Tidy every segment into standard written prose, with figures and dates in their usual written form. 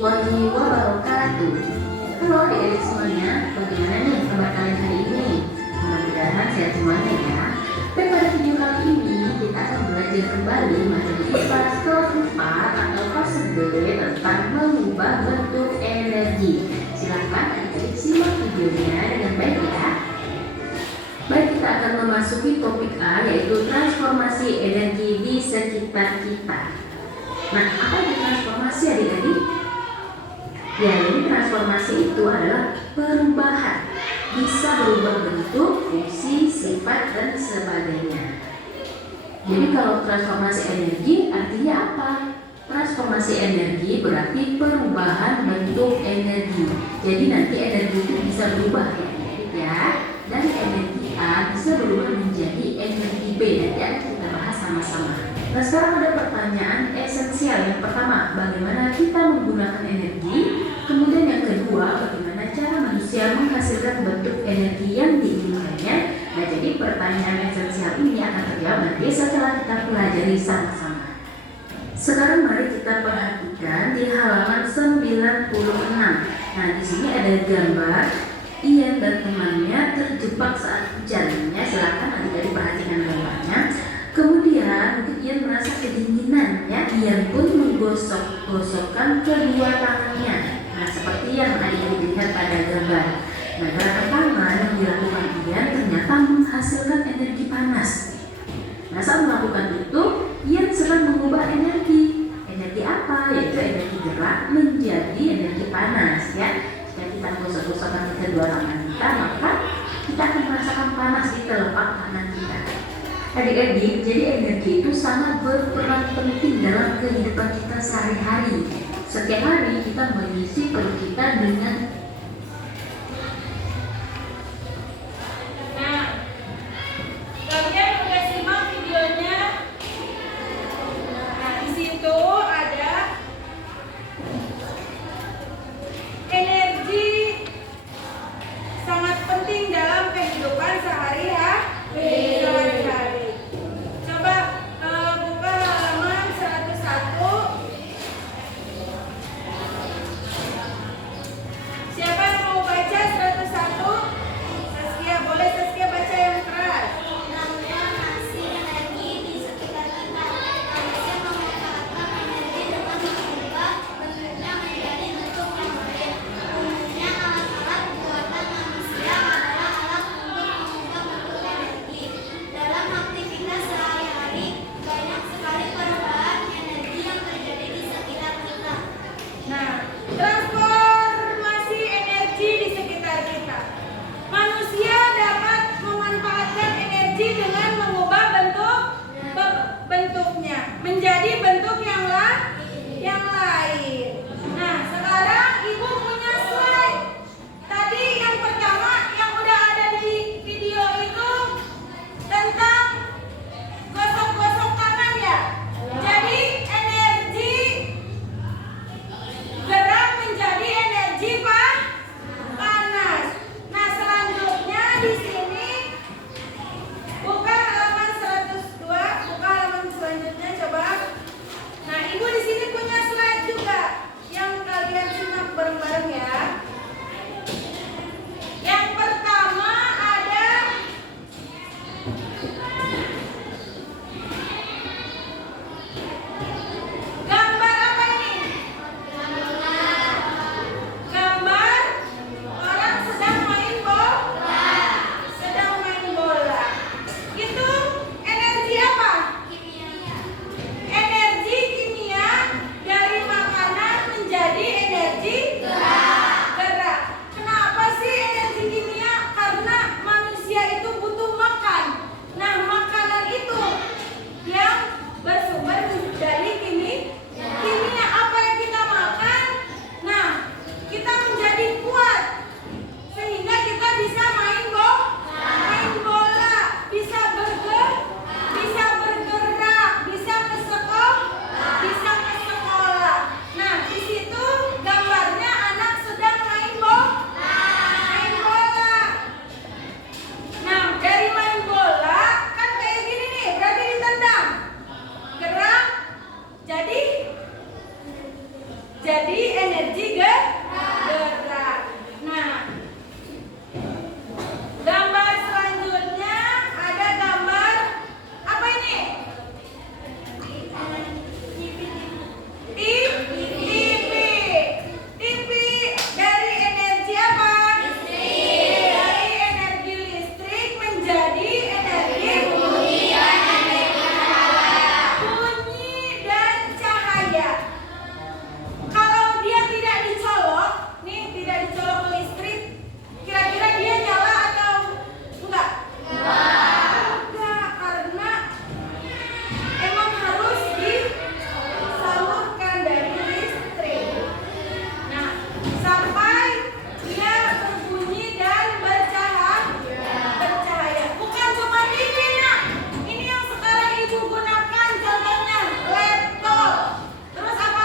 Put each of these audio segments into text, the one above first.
warahmatullahi wabarakatuh. Halo adik-adik semuanya, bagaimana nih kabar kalian hari ini? Mudah-mudahan sehat semuanya ya. Dan pada video kali ini kita akan belajar kembali materi IPA kelas 4 atau fase B tentang mengubah bentuk energi. Silakan adik-adik simak videonya dengan baik ya. Baik, kita akan memasuki topik A, yaitu transformasi energi di sekitar kita. Nah, apa itu transformasi adik-adik? Ya, ini transformasi itu adalah perubahan. Bisa berubah bentuk, fungsi, sifat, dan sebagainya. Jadi kalau transformasi energi artinya apa? Transformasi energi berarti perubahan bentuk energi. Jadi nanti energi itu bisa berubah ya. Dan energi A bisa berubah menjadi energi B. Nanti akan kita bahas sama-sama. Nah, sekarang ada pertanyaan esensial. Yang pertama, bagaimana kita menggunakan energi? Kemudian yang kedua, bagaimana cara manusia menghasilkan bentuk energi yang diinginkannya? Nah, jadi pertanyaan esensial ini akan terjawab nanti setelah kita pelajari sama-sama. Sekarang mari kita perhatikan di halaman 96. Nah, di sini ada gambar Ian dan temannya terjebak saat hujan. Ya, silakan adik-adik perhatikan gambarnya. Kemudian mungkin Ian merasa kedinginan, ya. Ian pun menggosok-gosokkan kedua tangannya. Nah, seperti yang adik-adik lihat pada gambar. Nah, gerakan tangan yang dilakukan Ian ternyata menghasilkan energi panas. Nah, saat melakukan itu, Ian sedang mengubah energi. Energi apa? Yaitu energi gerak menjadi energi panas, ya. Jika kita gosok-gosokkan kedua tangan kita, maka kita akan merasakan panas di telapak tangan kita. Adik-adik, jadi energi itu sangat berperan penting dalam kehidupan kita sehari-hari. Setiap hari kita mengisi perut kita dengan kalian udah simak videonya. Nah, di situ ada energi sangat penting dalam kehidupan sehari-hari. Coba buka halaman 101. jadi energi gerak. Nah, gambar selanjutnya ada gambar apa ini? TV. TV dari energi apa? Listrik. Dari energi listrik menjadi energi bunyi dan cahaya. Kalau dia tidak dicolok, nih tidak dicolok ke listrik, kira-kira dia nyala atau enggak? Enggak, karena emang harus disalurkan dari listrik. Nah, sampai dia berbunyi dan bercahaya. Bukan cuma TV, nak. Ini yang sekarang ibu gunakan, contohnya laptop. Terus apa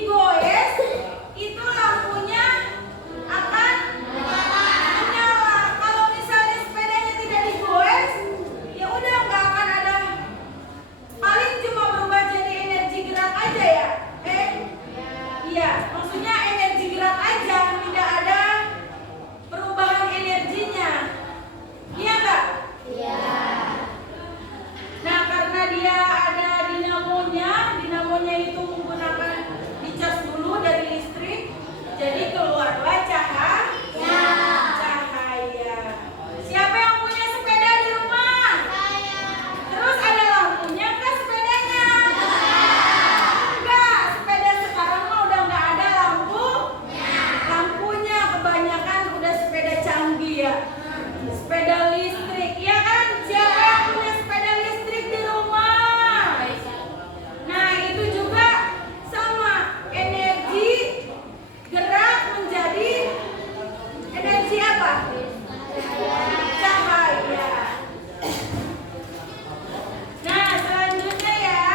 digoes, itu lampunya akan menyala. Kalau misalnya sepedanya tidak digoes, ya udah nggak akan ada. Paling cuma berubah jadi energi gerak aja ya. Iya, maksudnya energi gerak aja, tidak ada perubahan energinya. Iya nggak? Iya. Nah, karena dia ada dinamonya itu menggunakan dicas dulu dari listrik, jadi keluarlah cahaya. Siapa yang punya sepeda di rumah? Terus ada lampunya nggak sepedanya? Enggak, sepeda sekarang mah udah nggak ada lampunya. Kebanyakan udah sepeda canggih ya. Sepeda listrik, ya kan? Siapa yang punya sepeda listrik di rumah? Nah, itu juga sama. Energi gerak menjadi energi apa? Cahaya. Nah, selanjutnya ya.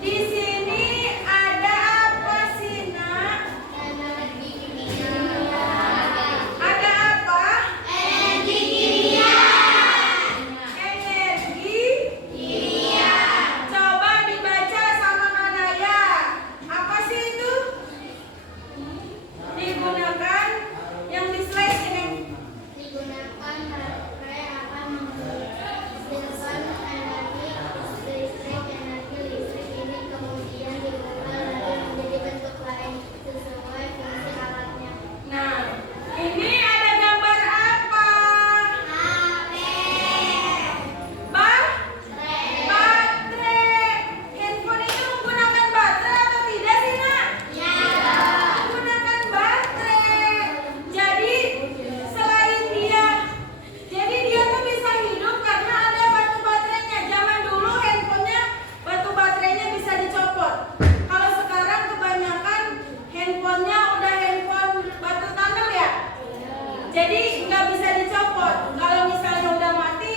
Di sini ada apa sih, Nak? Ada apa? Energi kimia. Coba dibaca sama Kanaya. Apa sih itu? Digunakan yang di slide ini. Digunakan baterai akan menghasilkan energi listrik ini kemudian diubah menjadi bentuk lain sesuai fungsi alatnya. Nah, ini ada gambar apa? Baterai. Handphone itu menggunakan baterai atau tidak sih, Nak? Menggunakan baterai. Jadi selain dia tuh bisa hidup karena ada batu baterainya. Zaman dulu handphonenya batu baterainya bisa dicopot. Kalau sekarang kebanyakan handphonenya udah handphone batu tanam ya. Jadi nggak bisa dicopot. Kalau misalnya udah mati,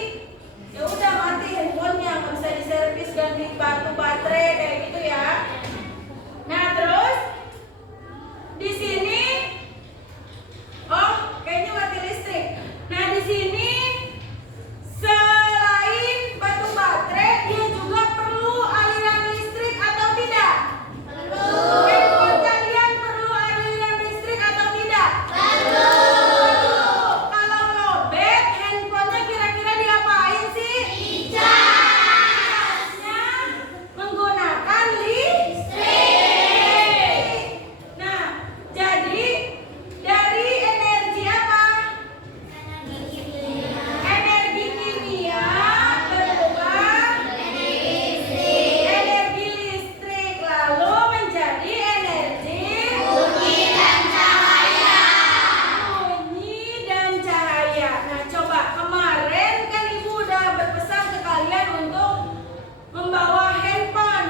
ya udah mati handphonenya, nggak bisa diservis ganti batu baterai kayak gitu ya. Nah, terus di sini, oh kayaknya mati listrik. Nah, di sini selain batu baterai, dia juga perlu aliran listrik atau tidak? Handphone kalian perlu aliran listrik atau tidak? Kalau lobet, handphonenya kira-kira diapain sih? Dicasnya menggunakan listrik. Nah, jadi dari energi apa? Energi kimia berubah energi listrik lalu menjadi energi bunyi dan cahaya. Nah, coba kemarin kan Ibu udah berpesan ke kalian untuk membawa handphone.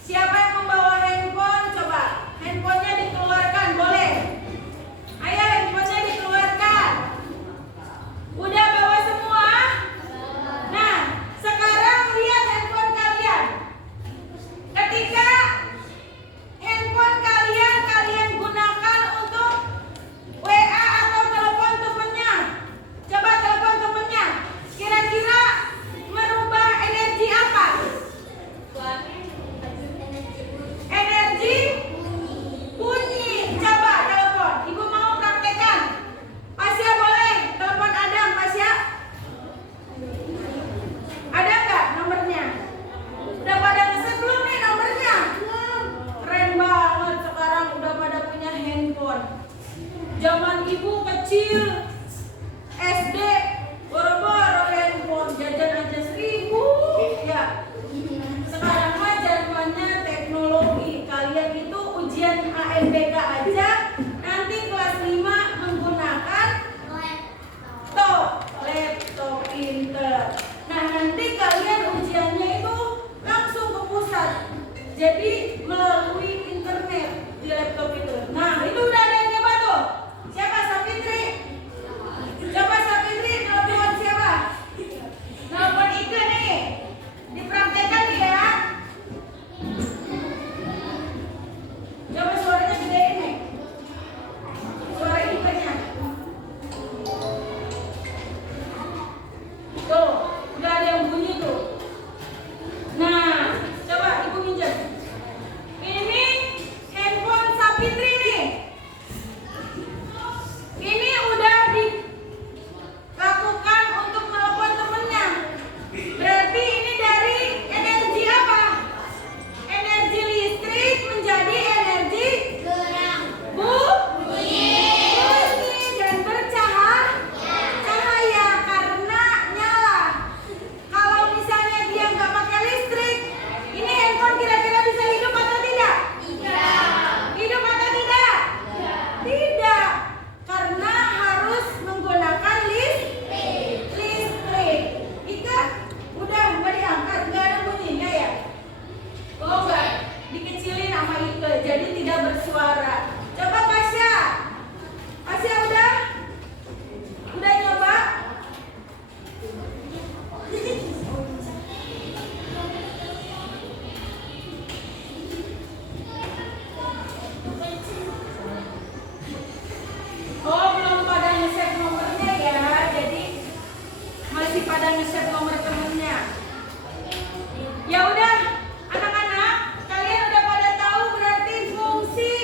Siapa yang membawa handphone? Coba handphonenya dikeluarkan, boleh? Ayo handphonenya dikeluarkan. Udah bawa semua? Nah, sekarang lihat handphone kalian. Ketika handphone kalian gunakan untuk WA atau telepon temennya. Coba telepon temennya. Kira-kira merubah energi apa? Energi bunyi. Coba telepon. Ibu mau praktekkan. Pasya boleh. Telepon Adam, Pasya. Ada nggak nomornya? Udah pada ngeset belum nih nomornya? Keren banget sekarang udah pada punya handphone. Zaman Ibu kecil SD boro-boro handphone jajan aja 1.000 ya. Sekarang mah zamannya teknologi. Kalian itu ujian AMBK aja nanti kelas 5 menggunakan laptop pinter. Nah, nanti kalian ujiannya itu langsung ke pusat. Jadi melalui internet di laptop itu. Nah, itu udah ada yang nyoba tuh. Siapa? Sapitri? Coba Sapitri telepon siapa? Telepon Ike nih. Dipraktekkan ya. bersuara. Coba Pasya. Pasya udah? Udah nyoba? Oh, belum pada nge-save nomornya ya. Jadi masih pada nge-save nomor temennya. Ya udah, anak-anak, kalian udah pada tahu berarti fungsi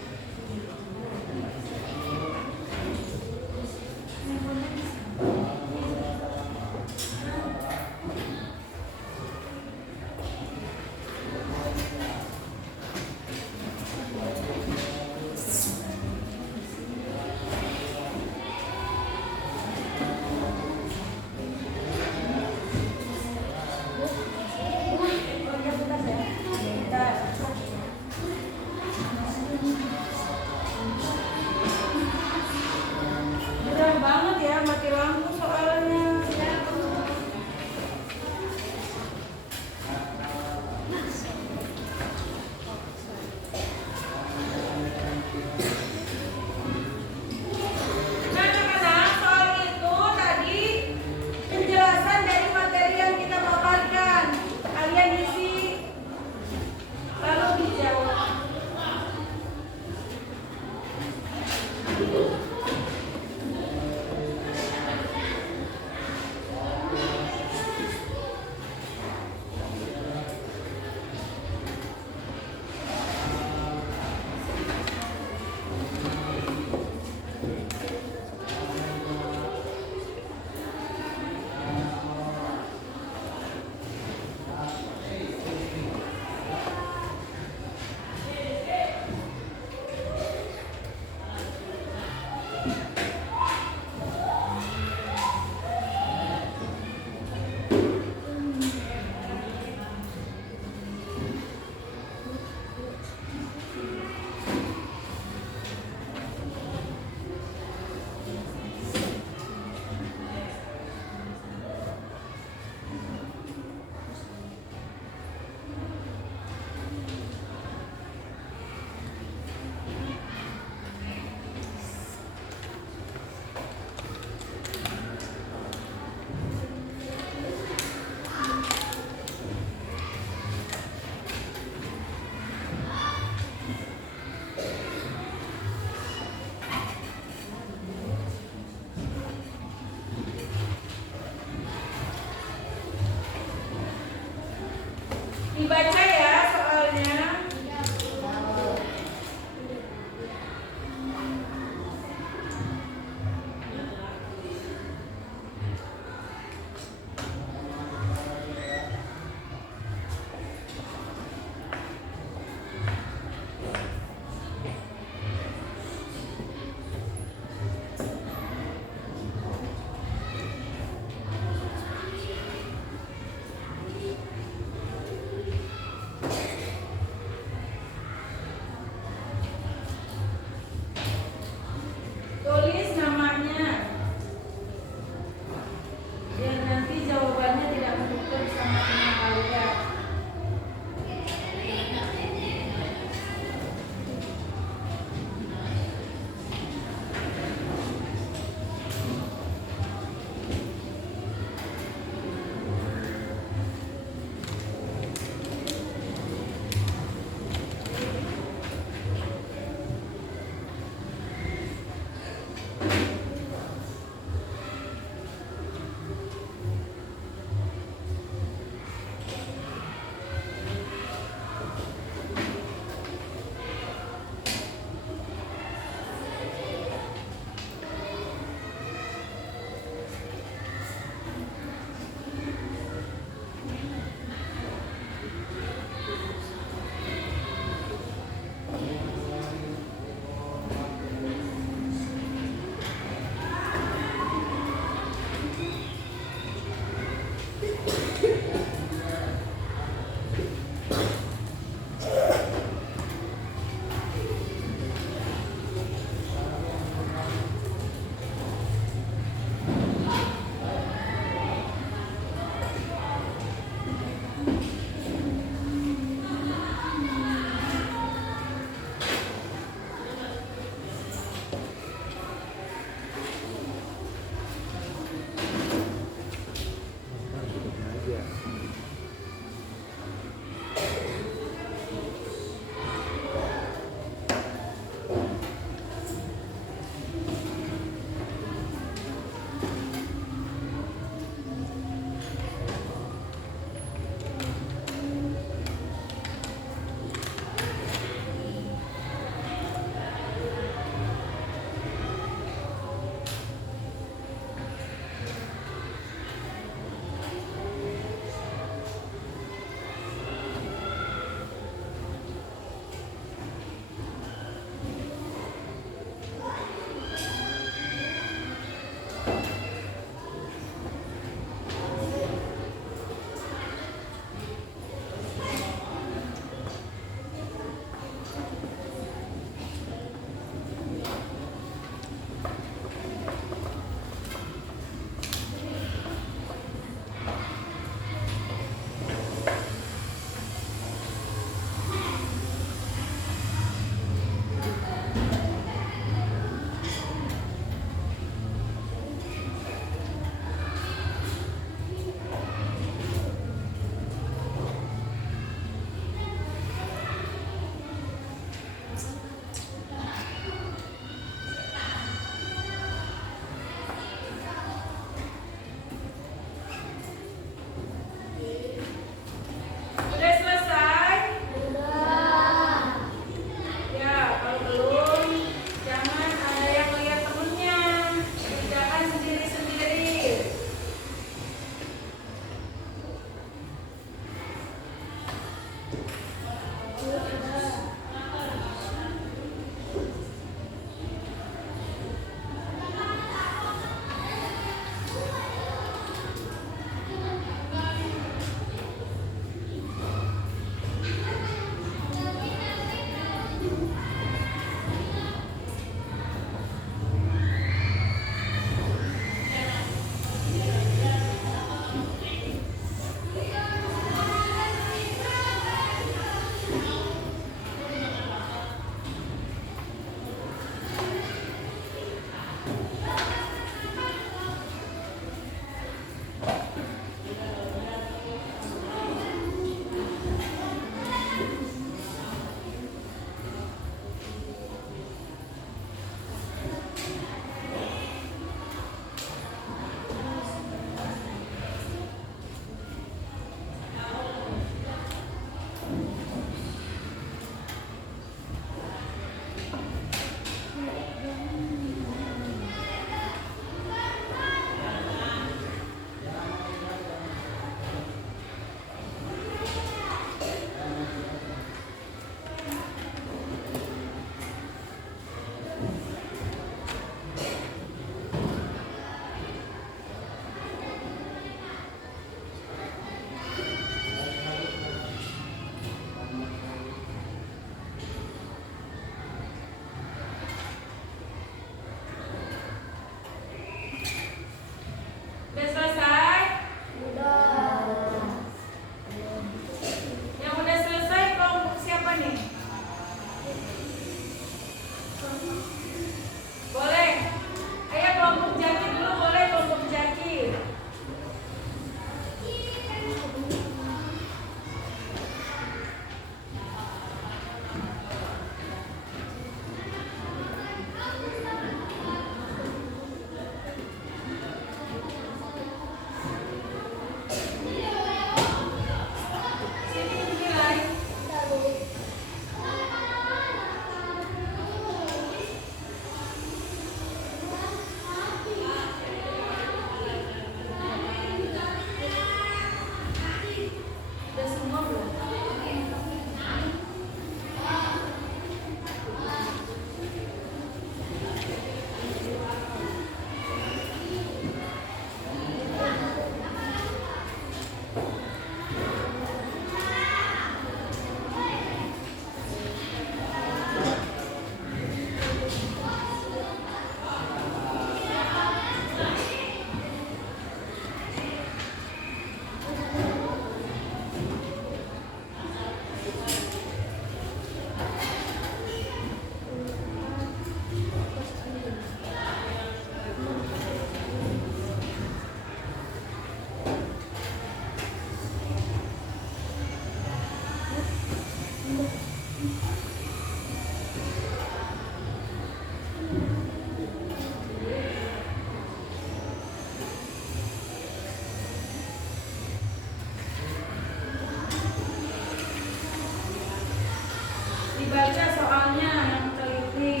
Dibaca soalnya yang teliti.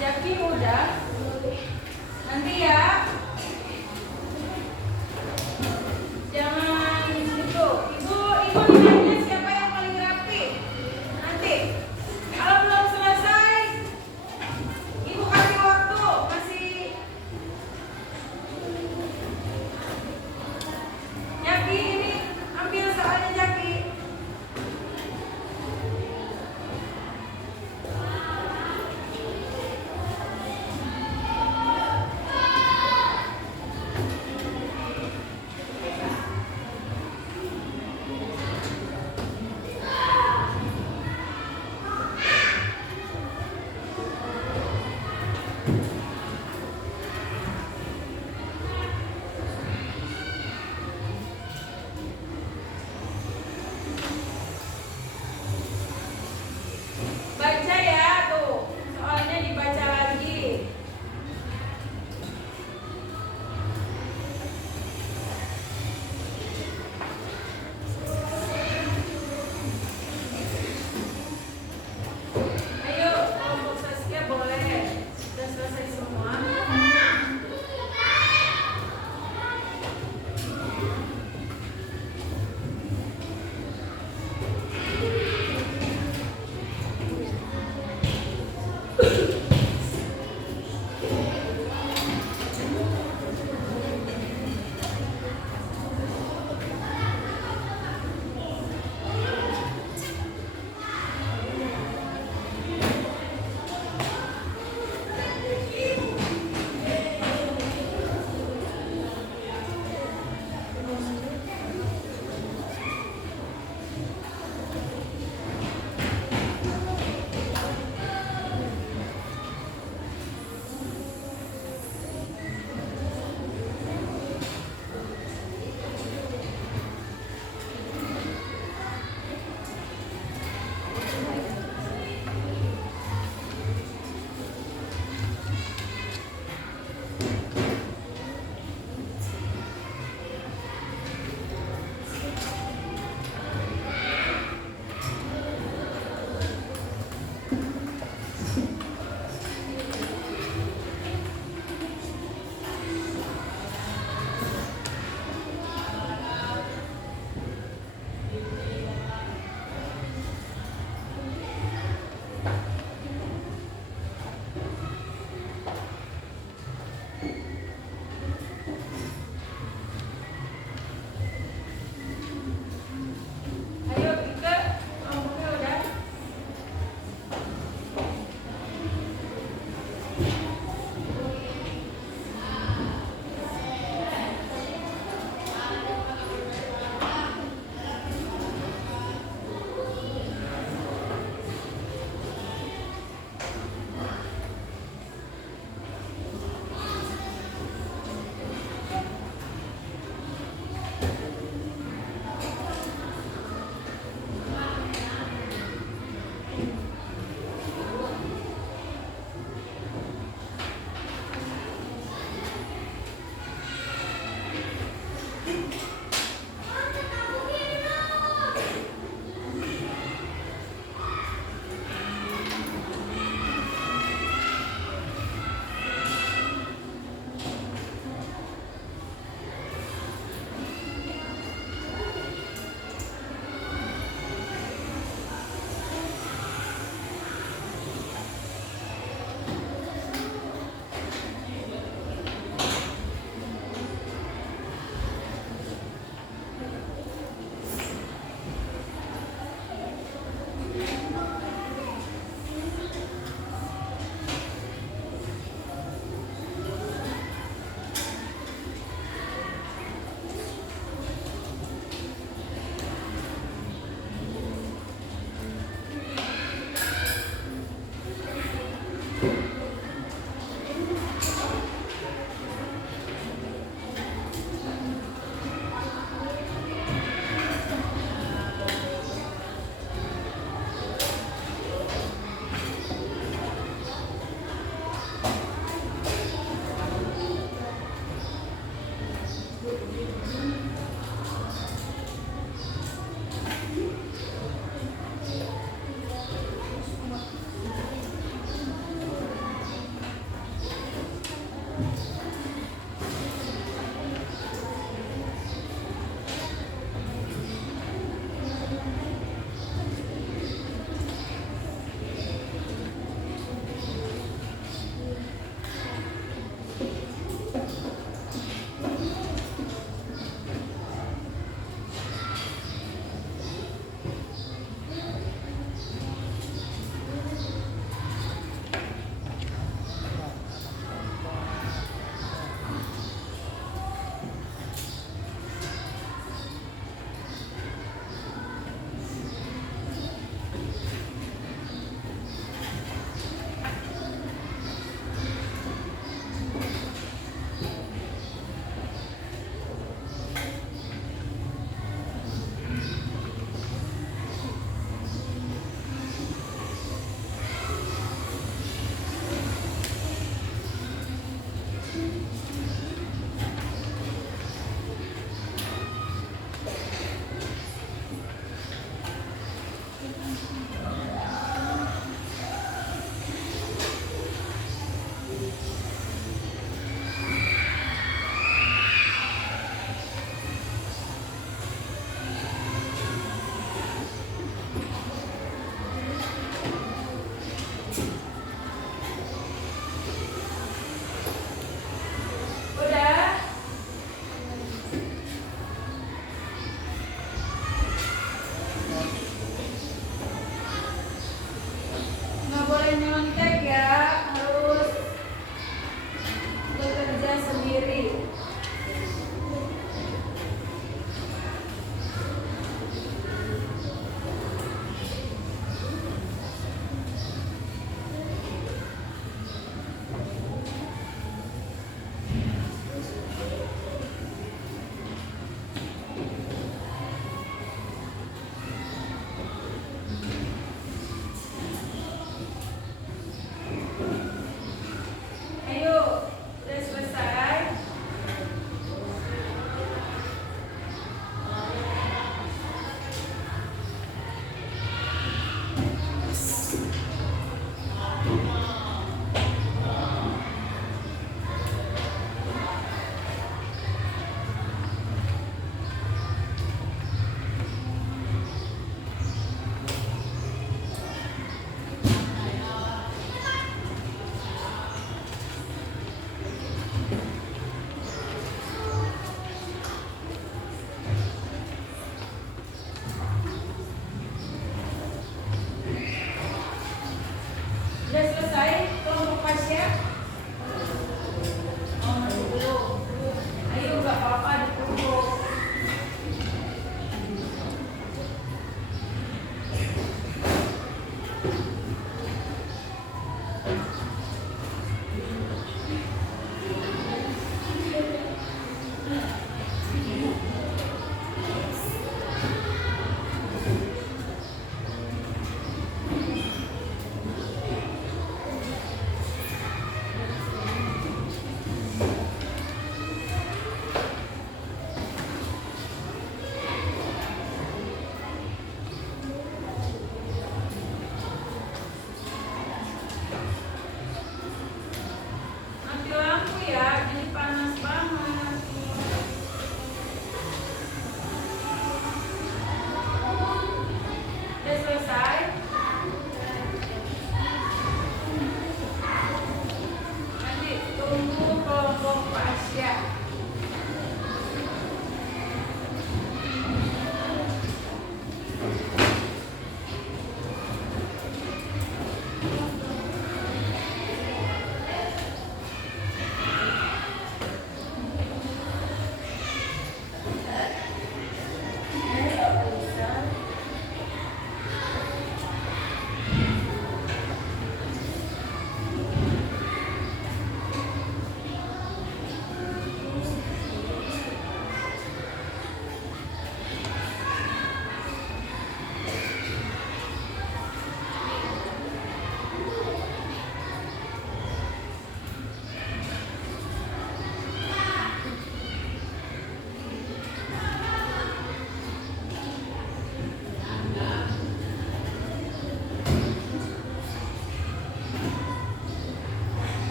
Jaki udah. Nanti ya. Jangan itu. Ibu nilainya siapa yang paling rapi? Nanti. Kalau belum selesai, ibu kasih waktu, Jaki ini ambil soalnya Jaki.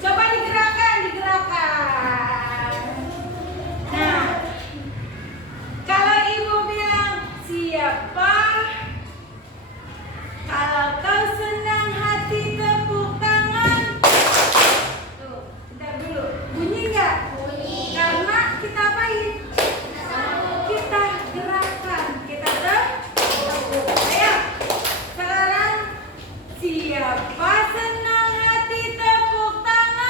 Coba digerakkan, digerakkan. Nah, kalau ibu bilang siapa? Kalau kau senang hati tepuk tangan. Tuh, bentar dulu. Bunyi nggak? Bunyi. Karena kita apain? Kita gerakan, kita tepuk. Ayo, sekarang siapa senang hati tepuk tangan?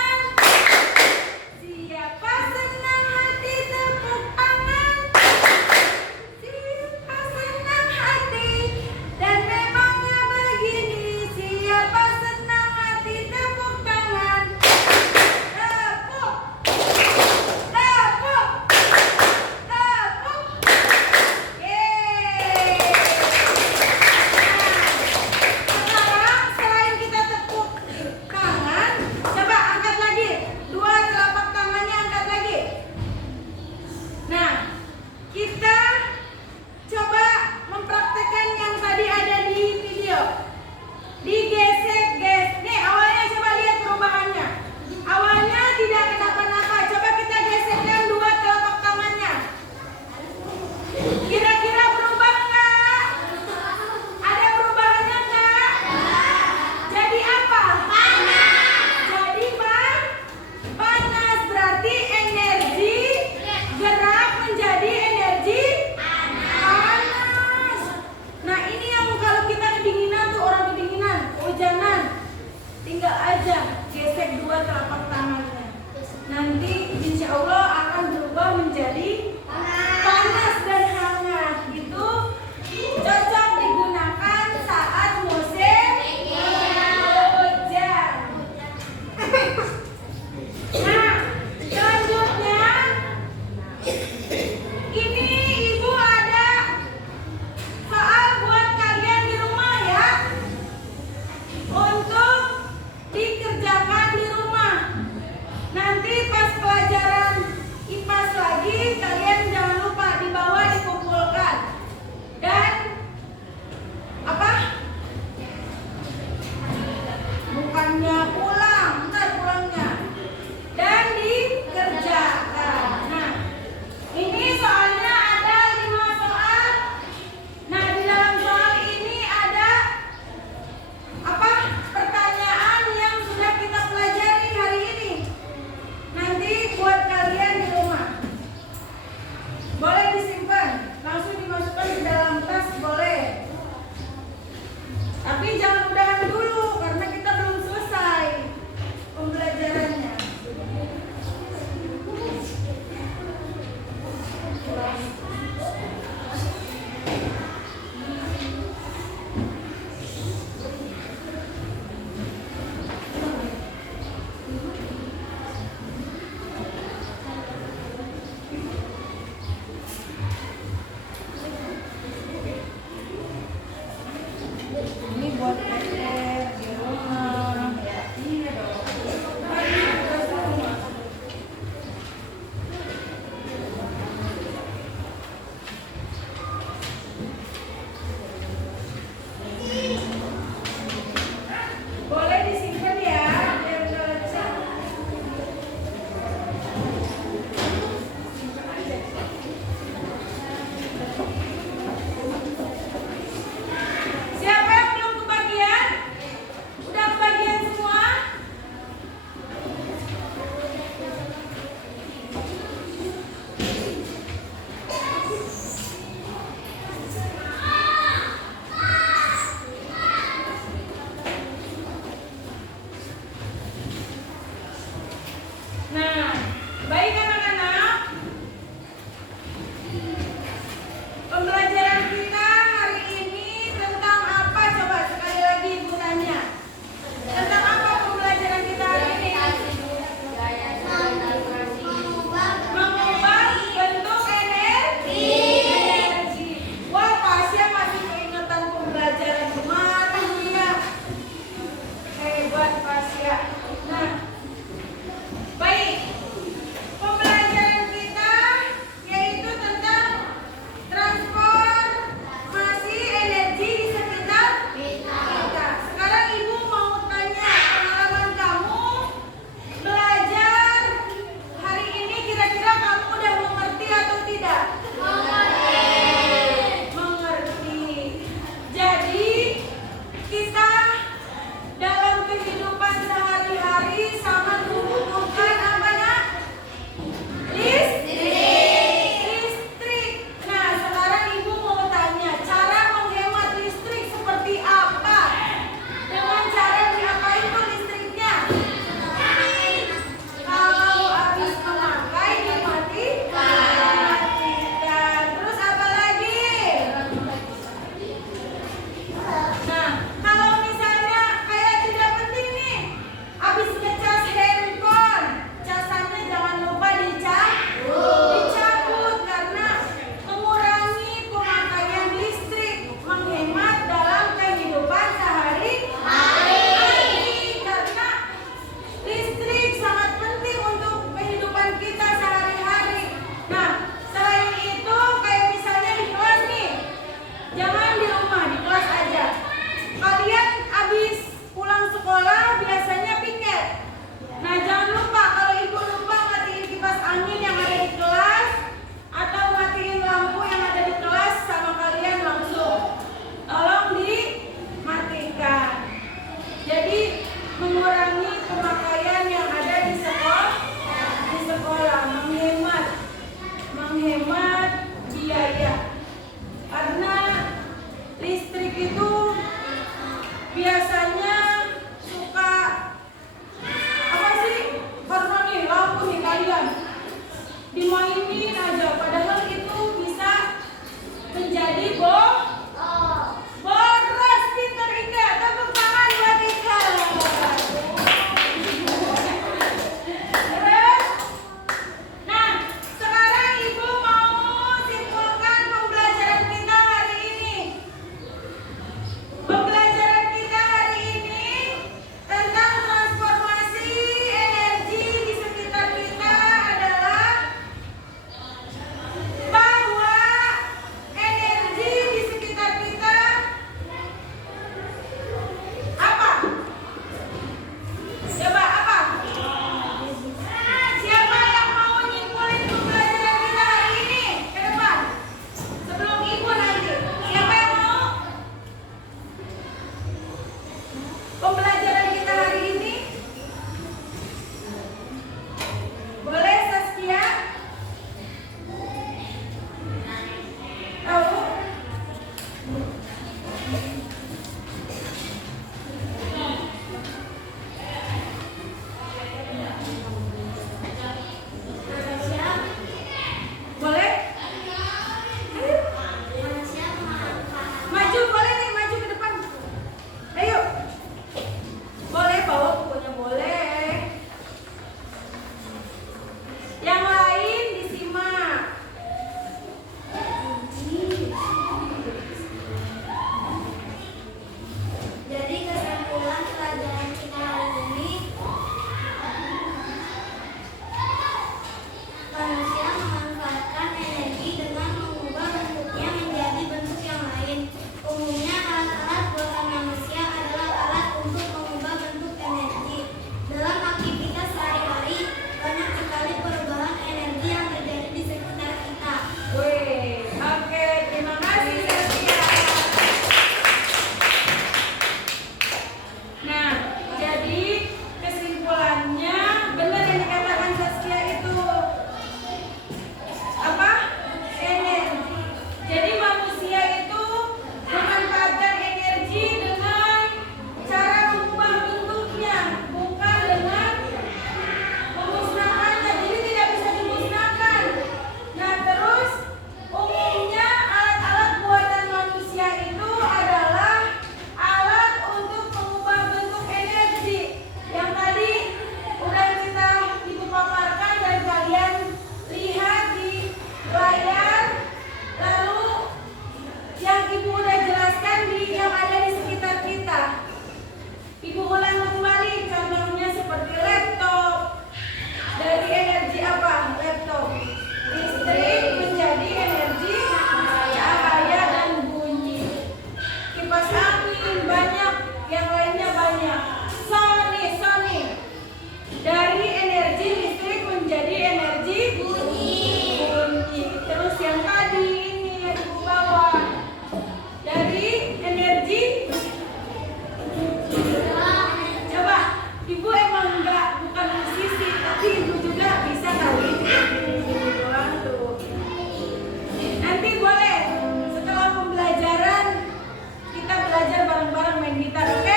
belajar main gitar, oke?